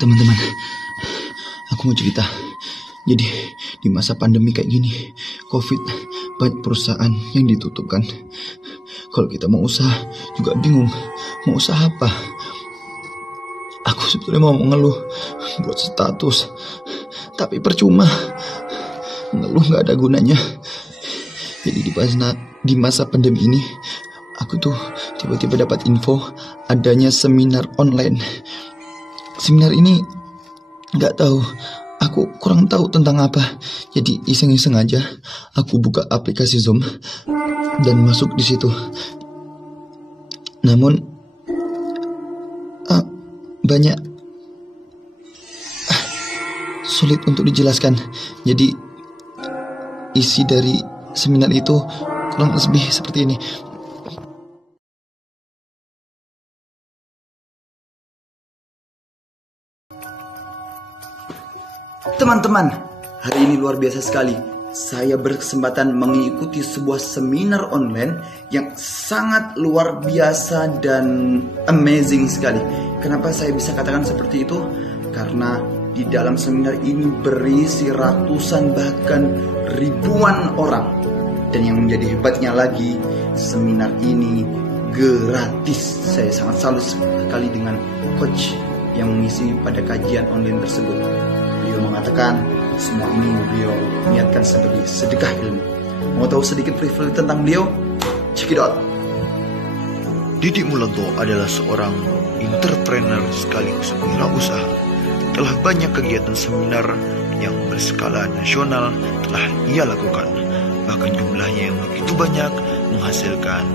Teman-teman, aku mau cerita. Jadi di masa pandemi kayak gini, COVID, banyak perusahaan yang ditutup kan. Kalau kita mau usaha juga bingung mau usaha apa. Aku sebetulnya mau mengeluh, buat status, tapi percuma. Mengeluh gak ada gunanya. Jadi di masa pandemi ini, aku tuh tiba-tiba dapat info adanya seminar online. Seminar ini gak tahu, aku kurang tahu tentang apa. Jadi iseng-iseng aja aku buka aplikasi Zoom dan masuk di situ. Namun banyak sulit untuk dijelaskan. Jadi isi dari seminar itu kurang lebih seperti ini. Teman-teman, hari ini luar biasa sekali. Saya berkesempatan mengikuti sebuah seminar online yang sangat luar biasa dan amazing sekali. Kenapa saya bisa katakan seperti itu? Karena di dalam seminar ini berisi ratusan bahkan ribuan orang. Dan yang menjadi hebatnya lagi, seminar ini gratis. Saya sangat salut sekali dengan coach yang mengisi pada kajian online tersebut. Beliau mengatakan semua ini beliau niatkan sebagai sedekah ilmu. Mau tahu sedikit preview tentang beliau? Check it out. Didik Mulanto adalah seorang entrepreneur sekaligus wirausaha. Telah banyak kegiatan seminar yang berskala nasional telah ia lakukan. Bahkan jumlahnya yang begitu banyak menghasilkan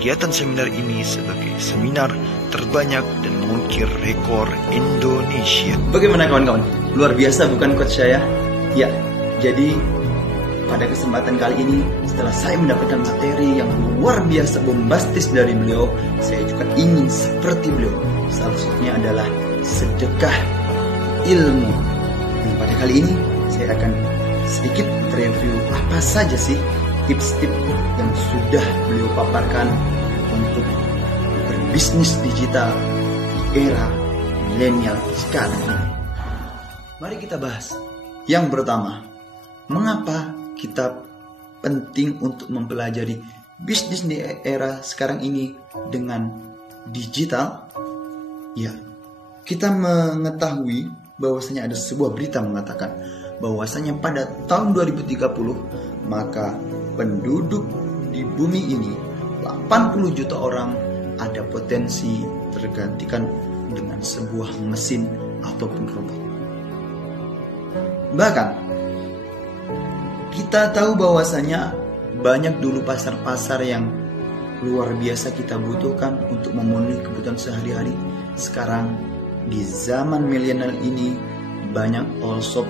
kegiatan seminar ini sebagai seminar terbanyak dan mengukir rekor Indonesia. Bagaimana kawan-kawan? Luar biasa bukan coach saya? Ya, jadi pada kesempatan kali ini setelah saya mendapatkan materi yang luar biasa bombastis dari beliau, saya juga ingin seperti beliau. Salah satunya adalah sedekah ilmu. Dan pada kali ini saya akan sedikit review apa saja sih tips-tips yang sudah beliau paparkan untuk berbisnis digital di era milenial sekarang ini. Mari kita bahas. Yang pertama, mengapa kita penting untuk mempelajari bisnis di era sekarang ini dengan digital? Ya, kita mengetahui bahwasanya ada sebuah berita mengatakan bahwasanya pada tahun 2030 maka penduduk di bumi ini 80 juta orang ada potensi tergantikan dengan sebuah mesin ataupun robot. Bahkan kita tahu bahwasanya banyak dulu pasar-pasar yang luar biasa kita butuhkan untuk memenuhi kebutuhan sehari-hari. Sekarang di zaman milenial ini banyak all shop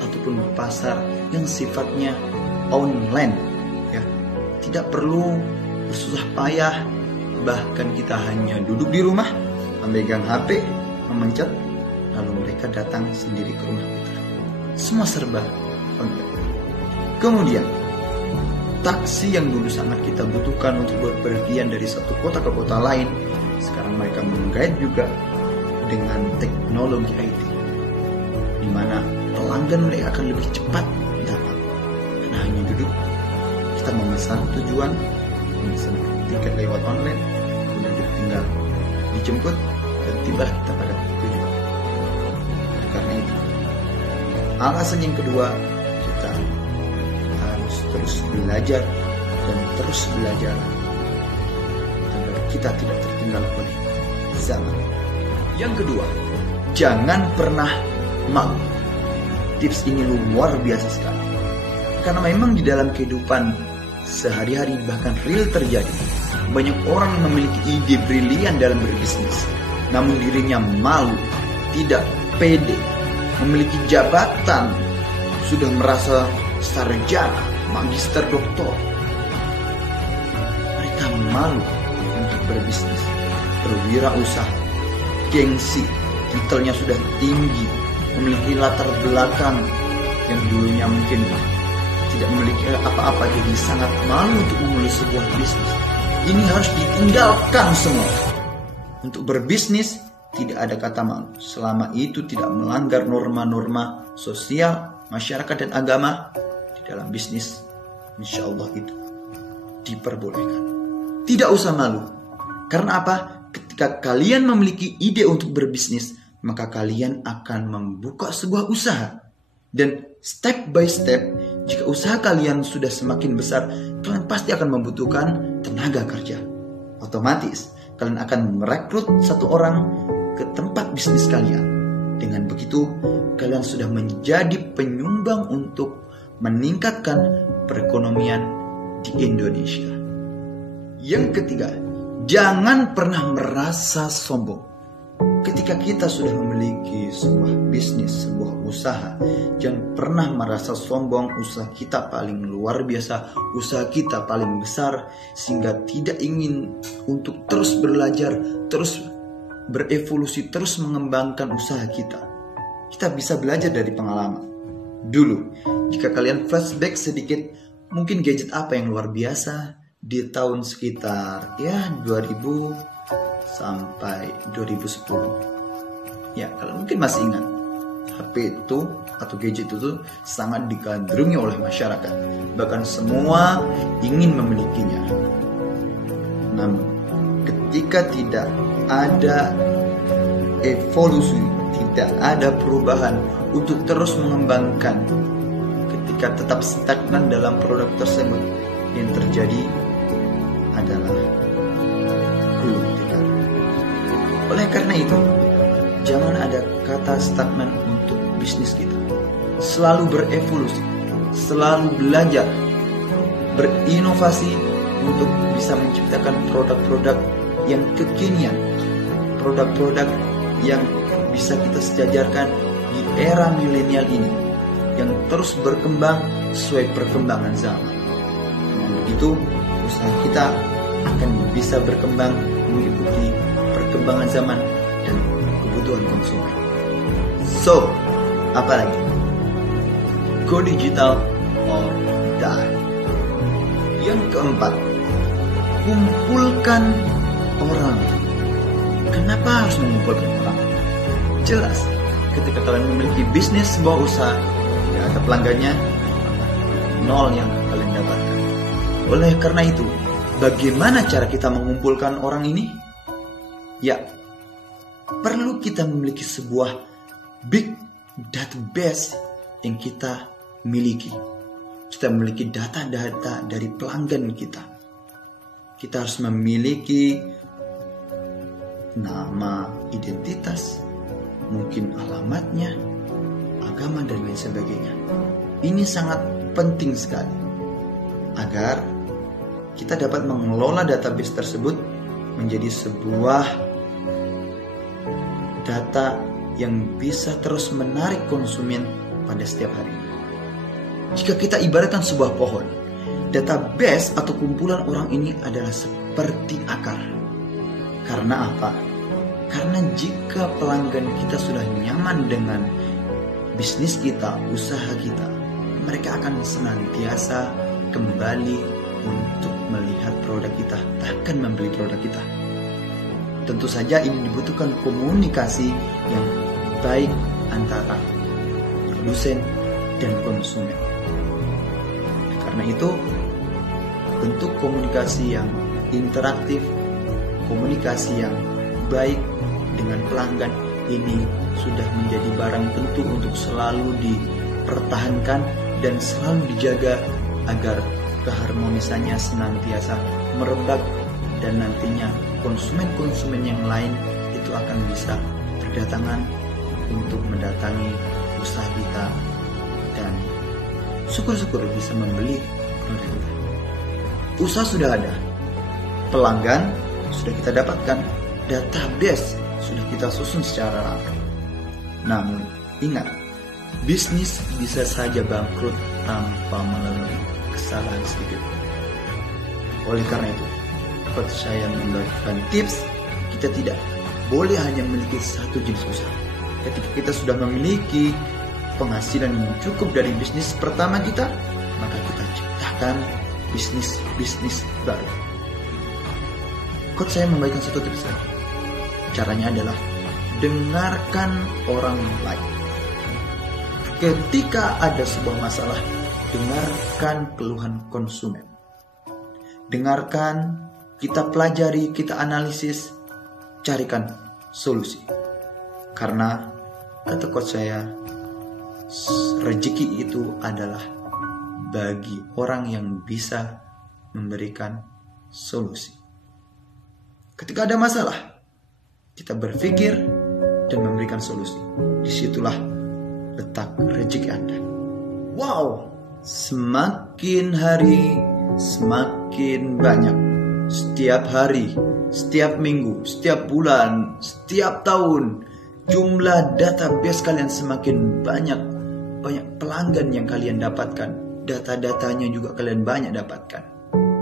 ataupun pasar yang sifatnya online, ya. Tidak perlu bersusah payah, bahkan kita hanya duduk di rumah, memegang HP, memencet, lalu mereka datang sendiri ke rumah kita. Semua serba online. Kemudian taksi yang dulu sangat kita butuhkan untuk berpergian dari satu kota ke kota lain, sekarang mereka menggait juga dengan teknologi IT, di mana pelanggan mereka akan lebih cepat datang karena hanya duduk. Kita memesan tujuan, memesan tiket lewat online, kemudian kita tinggal dijemput dan tiba kita pada tujuan. Karena itu, alasan yang kedua, kita harus terus belajar dan terus belajar agar kita tidak tertinggal oleh zaman. Yang kedua, jangan pernah malu. Tips ini luar biasa sekali. Karena memang di dalam kehidupan sehari-hari bahkan real terjadi, banyak orang yang memiliki ide brilian dalam berbisnis, namun dirinya malu, tidak pede, memiliki jabatan, sudah merasa sarjana, magister, doktor. Mereka malu untuk berbisnis, berwirausaha, gengsi, titelnya sudah tinggi, memiliki latar belakang yang dulunya mungkin tidak memiliki apa-apa, jadi sangat malu untuk memulai sebuah bisnis. Ini harus ditinggalkan semua. Untuk berbisnis tidak ada kata malu, selama itu tidak melanggar norma-norma sosial, masyarakat, dan agama. Di dalam bisnis, insya Allah itu diperbolehkan. Tidak usah malu. Karena apa? Ketika kalian memiliki ide untuk berbisnis, maka kalian akan membuka sebuah usaha. Dan step by step, jika usaha kalian sudah semakin besar, kalian pasti akan membutuhkan tenaga kerja. Otomatis, kalian akan merekrut satu orang ke tempat bisnis kalian. Dengan begitu, kalian sudah menjadi penyumbang untuk meningkatkan perekonomian di Indonesia. Yang ketiga, jangan pernah merasa sombong. Ketika kita sudah memiliki sebuah bisnis, sebuah usaha, jangan pernah merasa sombong, usaha kita paling luar biasa, usaha kita paling besar, sehingga tidak ingin untuk terus belajar, terus berevolusi, terus mengembangkan usaha kita. Kita bisa belajar dari pengalaman. Dulu, jika kalian flashback sedikit, mungkin gadget apa yang luar biasa di tahun sekitar 2000 sampai 2010. Ya, kalian mungkin masih ingat, HP itu atau gadget itu sangat digandrungi oleh masyarakat. Bahkan semua ingin memilikinya. Namun, ketika tidak ada evolusi, tidak ada perubahan untuk terus mengembangkan, ketika tetap stagnan dalam produk tersebut, yang terjadi adalah gulung tikar. Oleh karena itu, jangan ada kata stagnan untuk bisnis kita. Selalu berevolusi, selalu belajar, berinovasi untuk bisa menciptakan produk-produk yang kekinian, produk-produk yang bisa kita sejajarkan di era milenial ini, yang terus berkembang sesuai perkembangan zaman. Dengan begitu, usaha kita akan bisa berkembang mengikuti perkembangan zaman dan kebutuhan konsumen. So, apa lagi? Go digital or die. Yang keempat, kumpulkan orang. Kenapa harus mengumpulkan orang? Jelas, ketika kalian memiliki bisnis, sebuah usaha, tidak ada pelanggannya, nol yang kalian dapatkan. Oleh karena itu, bagaimana cara kita mengumpulkan orang ini? Ya, perlu kita memiliki sebuah big database yang kita miliki. Kita memiliki data-data dari pelanggan kita. Kita harus memiliki nama, identitas, mungkin alamatnya, agama, dan lain sebagainya. Ini sangat penting sekali agar kita dapat mengelola database tersebut menjadi sebuah data yang bisa terus menarik konsumen pada setiap hari. Jika kita ibaratkan sebuah pohon, database atau kumpulan orang ini adalah seperti akar. Karena apa? Karena jika pelanggan kita sudah nyaman dengan bisnis kita, usaha kita, mereka akan senantiasa kembali untuk melihat produk kita, bahkan membeli produk kita. Tentu saja ini dibutuhkan komunikasi yang baik antara produsen dan konsumen. Karena itu, bentuk komunikasi yang interaktif, komunikasi yang baik dengan pelanggan ini sudah menjadi barang tentu untuk selalu dipertahankan dan selalu dijaga agar keharmonisannya senantiasa merebak, dan nantinya konsumen-konsumen yang lain itu akan bisa berdatangan untuk mendatangi usaha kita dan syukur-syukur bisa membeli produk kita. Usaha sudah ada, pelanggan sudah kita dapatkan, database sudah kita susun secara rapi. Namun ingat, bisnis bisa saja bangkrut tanpa melalui kesalahan sedikit. Oleh karena itu, coach saya membagikan tips, kita tidak boleh hanya memiliki satu jenis usaha. Ketika kita sudah memiliki penghasilan yang cukup dari bisnis pertama kita, maka kita ciptakan bisnis baru. Coach saya membagikan satu tips lagi. Caranya adalah dengarkan orang lain. Ketika ada sebuah masalah, dengarkan keluhan konsumen. Dengarkan, kita pelajari, kita analisis, carikan solusi. Karena kata coach saya, rezeki itu adalah bagi orang yang bisa memberikan solusi. Ketika ada masalah, kita berpikir dan memberikan solusi. Disitulah letak rezeki Anda. Wow, semakin hari semakin banyak. Setiap hari, setiap minggu, setiap bulan, setiap tahun, jumlah database kalian semakin banyak. Banyak pelanggan yang kalian dapatkan, data-datanya juga kalian banyak dapatkan.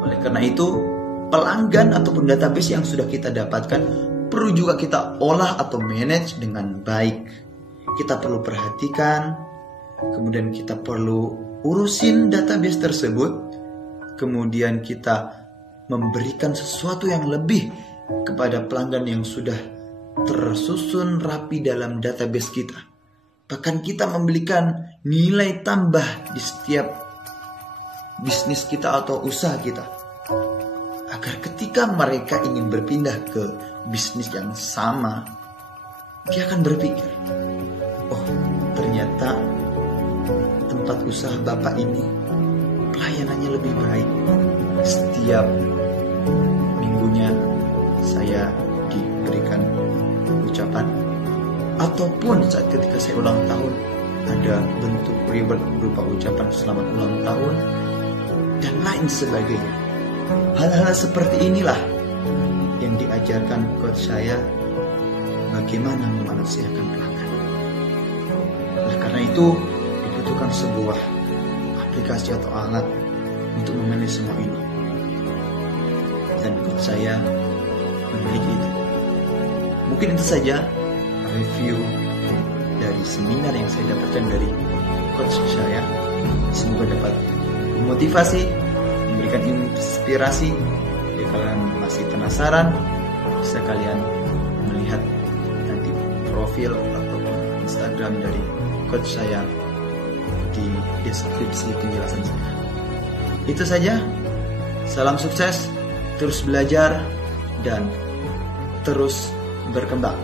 Oleh karena itu, pelanggan ataupun database yang sudah kita dapatkan perlu juga kita olah atau manage dengan baik. Kita perlu perhatikan, kemudian kita perlu urusin database tersebut, kemudian kita memberikan sesuatu yang lebih kepada pelanggan yang sudah tersusun rapi dalam database kita. Bahkan kita memberikan nilai tambah di setiap bisnis kita atau usaha kita, agar ketika mereka ingin berpindah ke bisnis yang sama, dia akan berpikir, oh ternyata tempat usaha Bapak ini pelayanannya lebih baik. Setiap minggunya saya diberikan ucapan, ataupun saat ketika saya ulang tahun ada bentuk reward berupa ucapan selamat ulang tahun dan lain sebagainya. Hal-hal seperti inilah yang diajarkan coach saya bagaimana memanusiakan pelanggan. Nah, karena itu dibutuhkan sebuah aplikasi atau alat untuk memanage semua ini. Dan coach saya memiliki itu. Mungkin itu saja review dari seminar yang saya dapatkan dari coach saya. Semoga dapat memotivasi, memberikan inspirasi. Jika kalian masih penasaran, bisa kalian melihat nanti profil ataupun Instagram dari coach saya di deskripsi penjelasan saya. Itu saja. Salam sukses, terus belajar dan terus berkembang.